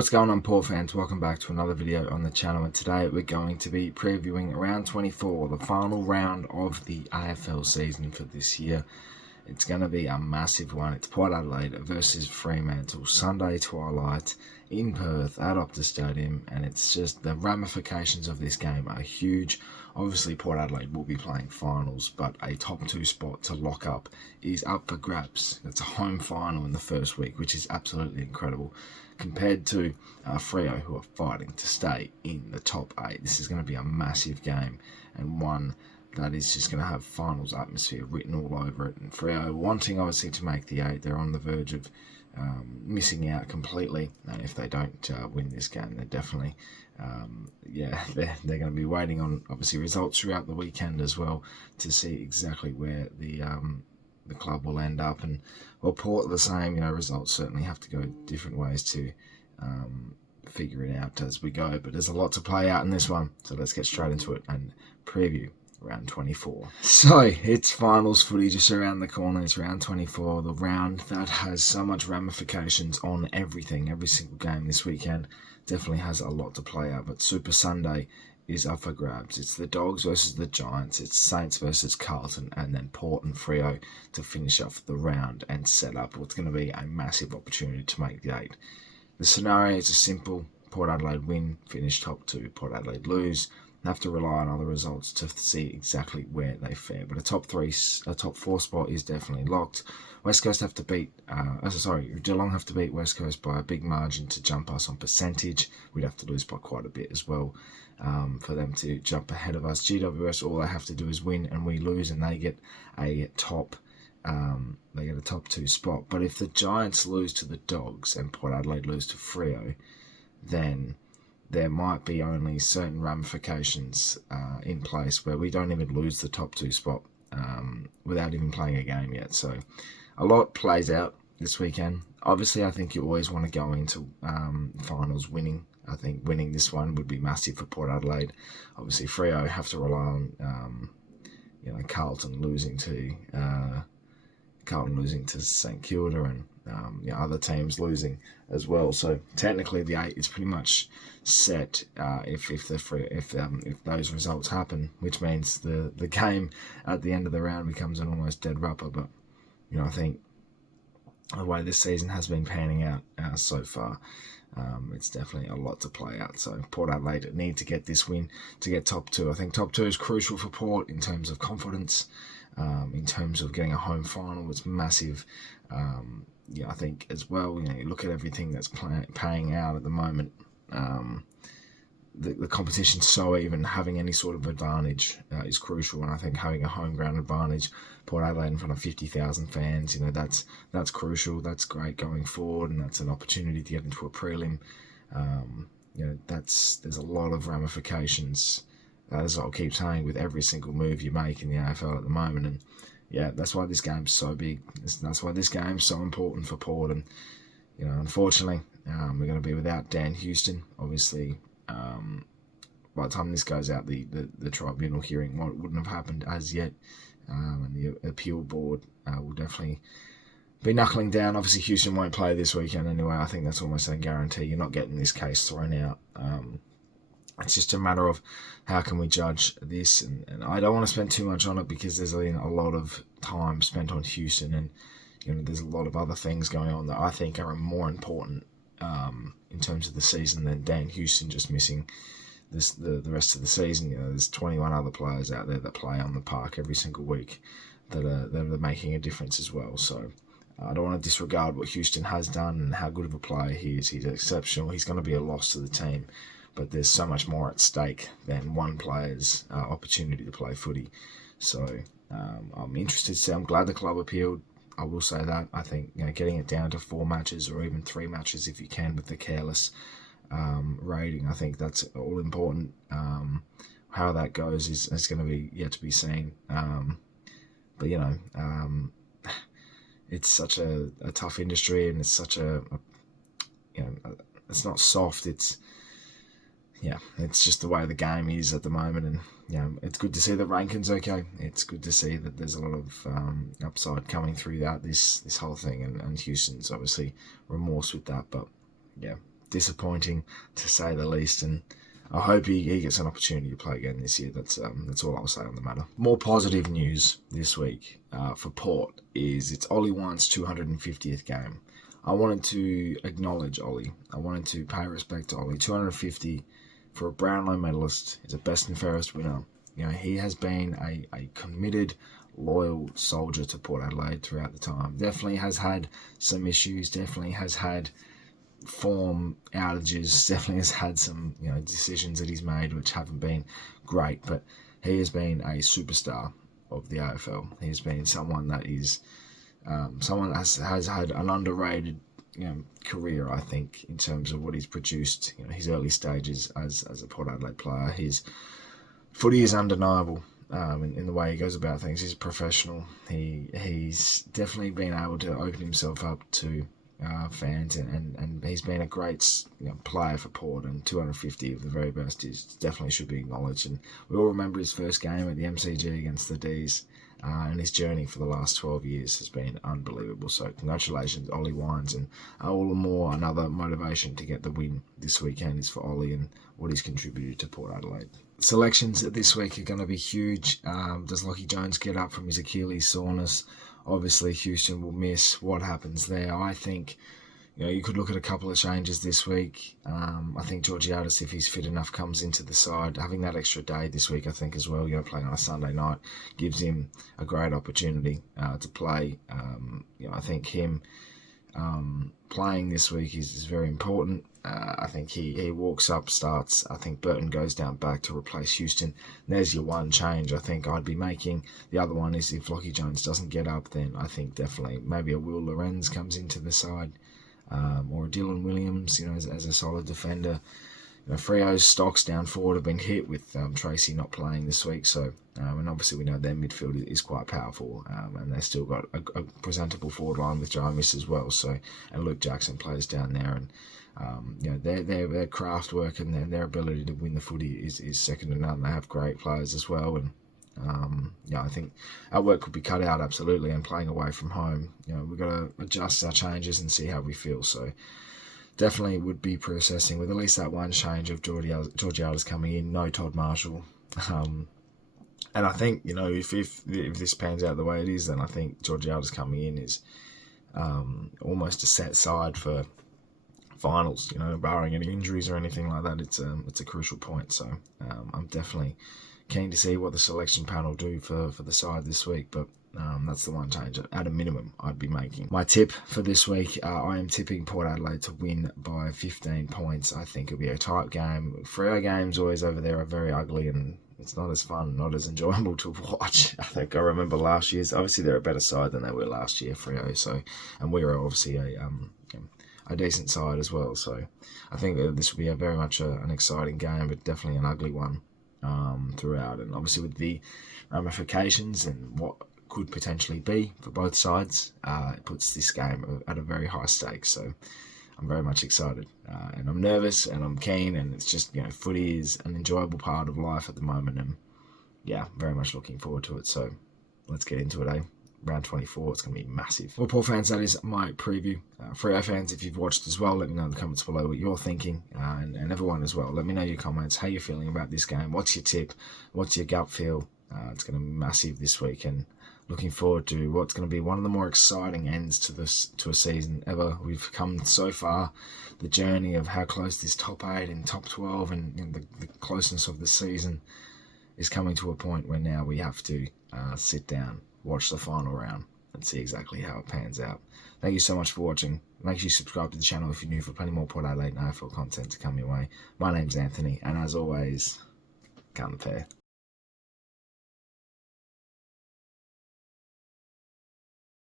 What's going on, Paw fans? Welcome back to another video on the channel, and today we're going to be previewing round 24, the final round of the AFL season for this year. It's going to be a massive one. It's Port Adelaide versus Fremantle, Sunday twilight in Perth at Optus Stadium, and it's just the ramifications of this game are huge. Obviously, Port Adelaide will be playing finals, but a top 2 spot to lock up is up for grabs. It's a home final in the first week, which is absolutely incredible. Compared to Freo, who are fighting to stay in the top 8. This is going to be a massive game, and one that is just going to have finals atmosphere written all over it. And Freo wanting obviously to make the 8, they're on the verge of missing out completely. And if they don't win this game, they're definitely, they're going to be waiting on obviously results throughout the weekend as well to see exactly where the club will end up. And well, Port the same. Results certainly have to go different ways to figure it out as we go. But there's a lot to play out in this one, so let's get straight into it and preview round 24. So it's finals footy just around the corner. It's round 24, the round that has so much ramifications on everything. Every single game this weekend definitely has a lot to play out. But Super Sunday is up for grabs. It's the Dogs versus the Giants. It's Saints versus Carlton, and then Port and Freo to finish off the round and set up what's going to be a massive opportunity to make the 8. The scenario is a simple: Port Adelaide win, finish top 2. Port Adelaide lose, have to rely on other results to see exactly where they fare. But a top 4 spot is definitely locked. West Coast have to beat, Geelong have to beat West Coast by a big margin to jump us on percentage. We'd have to lose by quite a bit as well for them to jump ahead of us. GWS, all they have to do is win and we lose, and they get a top 2 spot. But if the Giants lose to the Dogs and Port Adelaide lose to Freo, then there might be only certain ramifications in place where we don't even lose the top 2 spot without even playing a game yet. So a lot plays out this weekend. Obviously, I think you always want to go into finals winning. I think winning this one would be massive for Port Adelaide. Obviously, Freo have to rely on Carlton losing to St Kilda, and other teams losing as well. So technically, the 8 is pretty much set if those results happen, which means the game at the end of the round becomes an almost dead rubber. But I think the way this season has been panning out so far, it's definitely a lot to play out. So Port Adelaide need to get this win to get top 2. I think top 2 is crucial for Port in terms of confidence. In terms of getting a home final, it's massive. I think as well, you look at everything that's paying out at the moment. The competition's so even, having any sort of advantage is crucial, and I think having a home ground advantage, Port Adelaide in front of 50,000 fans, that's crucial. That's great going forward, and that's an opportunity to get into a prelim. There's a lot of ramifications, as I'll keep saying, with every single move you make in the AFL at the moment. And that's why this game's so big. That's why this game's so important for Port. And unfortunately, we're going to be without Dan Houston. Obviously, by the time this goes out, the tribunal hearing wouldn't have happened as yet, and the appeal board will definitely be knuckling down. Obviously, Houston won't play this weekend anyway. I think that's almost a guarantee. You're not getting this case thrown out. It's just a matter of how can we judge this, and I don't want to spend too much on it because there's a lot of time spent on Houston, and there's a lot of other things going on that I think are more important in terms of the season than Dan Houston just missing the rest of the season. There's 21 other players out there that play on the park every single week that are making a difference as well. So I don't want to disregard what Houston has done and how good of a player he is. He's exceptional. He's going to be a loss to the team. But there's so much more at stake than one player's opportunity to play footy. So I'm interested to see. I'm glad the club appealed. I will say that. I think getting it down to 4 matches or even 3 matches if you can with the careless rating, I think that's all important. How that goes is going to be yet to be seen. But it's such a tough industry, and it's such it's not soft. It's just the way the game is at the moment, and it's good to see that Rankin's okay. It's good to see that there's a lot of upside coming through this whole thing, and Houston's obviously remorse with that. But disappointing to say the least, and I hope he gets an opportunity to play again this year. That's all I'll say on the matter. More positive news this week for Port is it's Ollie Wines' 250th game. I wanted to acknowledge Ollie. I wanted to pay respect to Ollie. 250 for a Brownlow medalist. He's a best and fairest winner. He has been a committed, loyal soldier to Port Adelaide throughout the time. Definitely has had some issues. Definitely has had form outages. Definitely has had some decisions that he's made which haven't been great. But he has been a superstar of the AFL. He's been someone that is someone that has had an underrated career, I think, in terms of what he's produced. His early stages as a Port Adelaide player. His footy is undeniable. In the way he goes about things. He's a professional. He's definitely been able to open himself up to fans, and he's been a great player for Port, and 250 of the very best definitely should be acknowledged. And we all remember his first game at the MCG against the D's, and his journey for the last 12 years has been unbelievable. So congratulations, Ollie Wines, and all the more another motivation to get the win this weekend is for Ollie and what he's contributed to Port Adelaide. Selections this week are going to be huge. Does Lachie Jones get up from his Achilles soreness? Obviously, Houston will miss. What happens there? I think you could look at a couple of changes this week. I think Georgiades, if he's fit enough, comes into the side. Having that extra day this week, I think, as well, playing on a Sunday night, gives him a great opportunity to play. I think him playing this week is very important. I think he walks up, starts. I think Burton goes down back to replace Houston. There's your one change I think I'd be making. The other one is if Lachie Jones doesn't get up, then I think definitely maybe a Will Lorenz comes into the side, or a Dylan Williams, as a solid defender. Freo's stocks down forward have been hit with Tracy not playing this week, so and obviously we know their midfield is quite powerful, and they've still got a presentable forward line with Jarvis as well. So, and Luke Jackson plays down there, and their craft work and their ability to win the footy is second to none. They have great players as well, and I think our work could be cut out absolutely. And playing away from home, we've got to adjust our changes and see how we feel. So. Definitely would be processing with at least that one change of Georgiades coming in, no Todd Marshall. And I think, if this pans out the way it is, then I think Georgiades coming in is almost a set side for finals, barring any injuries or anything like that. It's a crucial point. So I'm definitely keen to see what the selection panel do for the side this week. But that's the one change at a minimum I'd be making. My tip for this week, I am tipping Port Adelaide to win by 15 points. I think it'll be a tight game. Freo games always over there are very ugly, and it's not as fun, not as enjoyable to watch. I think I remember last year's. Obviously, they're a better side than they were last year, Freo. So, and we were obviously a decent side as well. So, I think this will be very much an exciting game, but definitely an ugly one throughout. And obviously, with the ramifications and what could potentially be for both sides, it puts this game at a very high stake. So I'm very much excited, and I'm nervous and I'm keen, and it's just footy is an enjoyable part of life at the moment, and very much looking forward to it. So let's get into it. Round 24, it's going to be massive. Well, Paul fans, that is my preview. Freo fans, if you've watched as well, let me know in the comments below what you're thinking, and everyone as well. Let me know your comments, how you're feeling about this game. What's your tip? What's your gut feel? It's going to be massive this week, and looking forward to what's going to be one of the more exciting ends to a season ever. We've come so far. The journey of how close this top 8 and top 12 and the closeness of the season is coming to a point where now we have to sit down, watch the final round, and see exactly how it pans out. Thank you so much for watching. Make sure you subscribe to the channel if you're new for plenty more Port Adelaide and AFL content to come your way. My name's Anthony, and as always, come the pair.